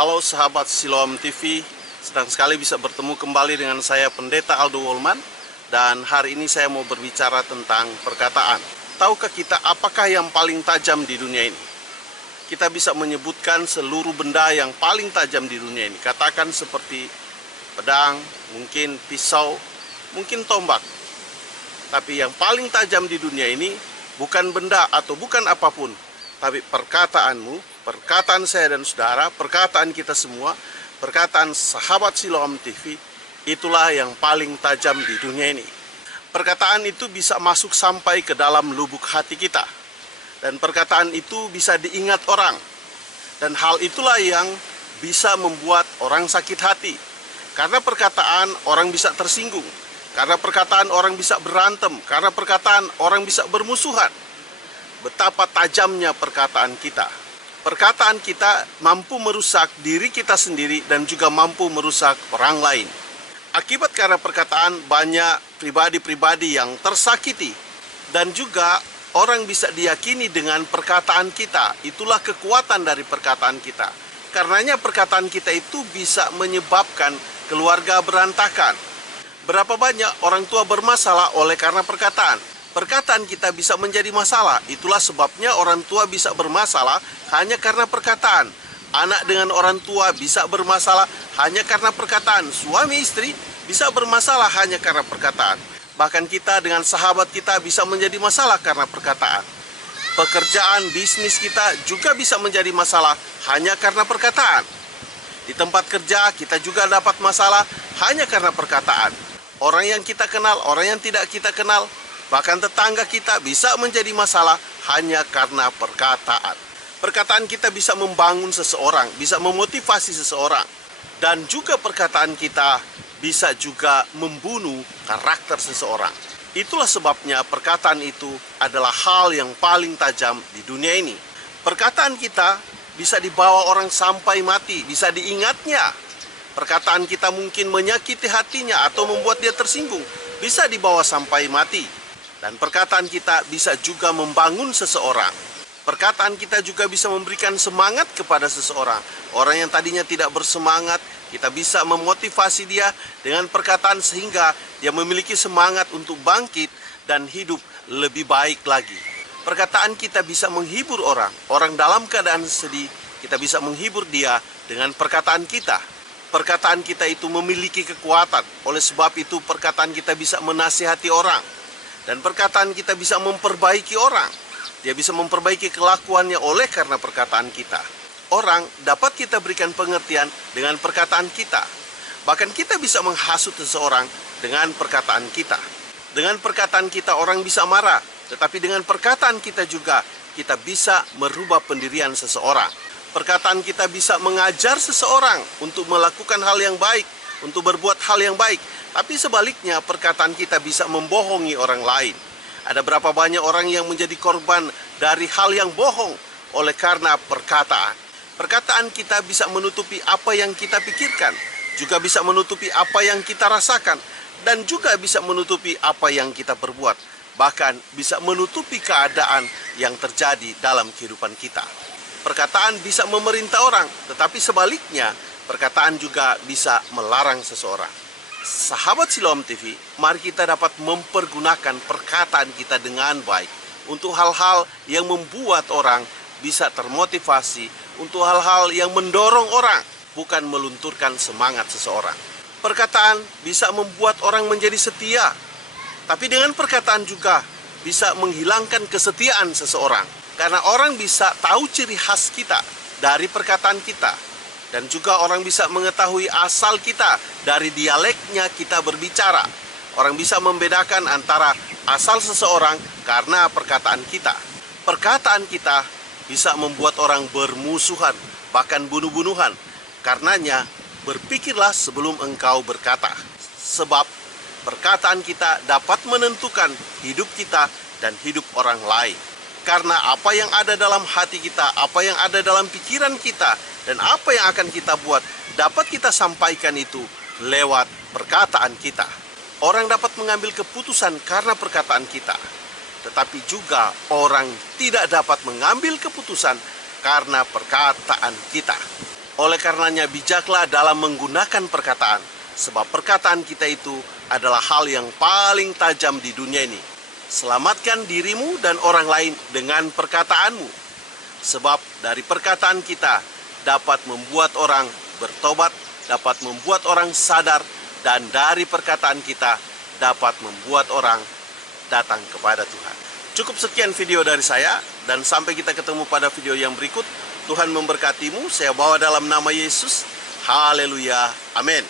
Halo sahabat Siloam TV, senang sekali bisa bertemu kembali dengan saya Pendeta Aldo Wolman. Dan hari ini saya mau berbicara tentang perkataan. Tahukah kita apakah yang paling tajam di dunia ini? Kita bisa menyebutkan seluruh benda yang paling tajam di dunia ini. Katakan seperti pedang, mungkin pisau, mungkin tombak. Tapi yang paling tajam di dunia ini bukan benda atau bukan apapun, tapi perkataanmu, perkataan saya dan saudara, perkataan kita semua, perkataan sahabat Siloam TV, itulah yang paling tajam di dunia ini. Perkataan itu bisa masuk sampai ke dalam lubuk hati kita. Dan perkataan itu bisa diingat orang. Dan hal itulah yang bisa membuat orang sakit hati. Karena perkataan orang bisa tersinggung. Karena perkataan orang bisa berantem. Karena perkataan orang bisa bermusuhan. Betapa tajamnya perkataan kita. Perkataan kita mampu merusak diri kita sendiri dan juga mampu merusak orang lain. Akibat karena perkataan banyak pribadi-pribadi yang tersakiti. Dan juga orang bisa diyakini dengan perkataan kita. Itulah kekuatan dari perkataan kita. Karenanya perkataan kita itu bisa menyebabkan keluarga berantakan. Berapa banyak orang tua bermasalah oleh karena perkataan. Perkataan kita bisa menjadi masalah. Itulah sebabnya orang tua bisa bermasalah hanya karena perkataan. Anak dengan orang tua bisa bermasalah hanya karena perkataan. Suami istri bisa bermasalah hanya karena perkataan. Bahkan kita dengan sahabat kita bisa menjadi masalah karena perkataan. Pekerjaan, bisnis kita juga bisa menjadi masalah hanya karena perkataan. Di tempat kerja kita juga dapat masalah hanya karena perkataan. Orang yang kita kenal, orang yang tidak kita kenal, bahkan tetangga kita bisa menjadi masalah hanya karena perkataan. Perkataan kita bisa membangun seseorang, bisa memotivasi seseorang. Dan juga perkataan kita bisa juga membunuh karakter seseorang. Itulah sebabnya perkataan itu adalah hal yang paling tajam di dunia ini. Perkataan kita bisa dibawa orang sampai mati, bisa diingatnya. Perkataan kita mungkin menyakiti hatinya atau membuat dia tersinggung, bisa dibawa sampai mati. Dan perkataan kita bisa juga membangun seseorang. Perkataan kita juga bisa memberikan semangat kepada seseorang. Orang yang tadinya tidak bersemangat, kita bisa memotivasi dia dengan perkataan sehingga dia memiliki semangat untuk bangkit dan hidup lebih baik lagi. Perkataan kita bisa menghibur orang. Orang dalam keadaan sedih, kita bisa menghibur dia dengan perkataan kita. Perkataan kita itu memiliki kekuatan. Oleh sebab itu perkataan kita bisa menasihati orang. Dan perkataan kita bisa memperbaiki orang. Dia bisa memperbaiki kelakuannya oleh karena perkataan kita. Orang dapat kita berikan pengertian dengan perkataan kita. Bahkan kita bisa menghasut seseorang dengan perkataan kita. Dengan perkataan kita orang bisa marah. Tetapi dengan perkataan kita juga kita bisa merubah pendirian seseorang. Perkataan kita bisa mengajar seseorang untuk melakukan hal yang baik, untuk berbuat hal yang baik. Tapi sebaliknya perkataan kita bisa membohongi orang lain. Ada berapa banyak orang yang menjadi korban dari hal yang bohong oleh karena perkataan. Perkataan kita bisa menutupi apa yang kita pikirkan, juga bisa menutupi apa yang kita rasakan, dan juga bisa menutupi apa yang kita perbuat. Bahkan bisa menutupi keadaan yang terjadi dalam kehidupan kita. Perkataan bisa memerintah orang, tetapi sebaliknya perkataan juga bisa melarang seseorang. Sahabat Siloam TV, mari kita dapat mempergunakan perkataan kita dengan baik untuk hal-hal yang membuat orang bisa termotivasi, untuk hal-hal yang mendorong orang, bukan melunturkan semangat seseorang. Perkataan bisa membuat orang menjadi setia, tapi dengan perkataan juga bisa menghilangkan kesetiaan seseorang. Karena orang bisa tahu ciri khas kita dari perkataan kita. Dan juga orang bisa mengetahui asal kita dari dialeknya kita berbicara. Orang bisa membedakan antara asal seseorang karena perkataan kita. Perkataan kita bisa membuat orang bermusuhan, bahkan bunuh-bunuhan. Karenanya, berpikirlah sebelum engkau berkata. Sebab perkataan kita dapat menentukan hidup kita dan hidup orang lain. Karena apa yang ada dalam hati kita, apa yang ada dalam pikiran kita, dan apa yang akan kita buat, dapat kita sampaikan itu lewat perkataan kita. Orang dapat mengambil keputusan karena perkataan kita. Tetapi juga orang tidak dapat mengambil keputusan karena perkataan kita. Oleh karenanya bijaklah dalam menggunakan perkataan, sebab perkataan kita itu adalah hal yang paling tajam di dunia ini. Selamatkan dirimu dan orang lain dengan perkataanmu, sebab dari perkataan kita dapat membuat orang bertobat, dapat membuat orang sadar, dan dari perkataan kita dapat membuat orang datang kepada Tuhan. Cukup sekian video dari saya, dan sampai kita ketemu pada video yang berikut. Tuhan memberkatimu, saya bawa dalam nama Yesus. Haleluya, amin.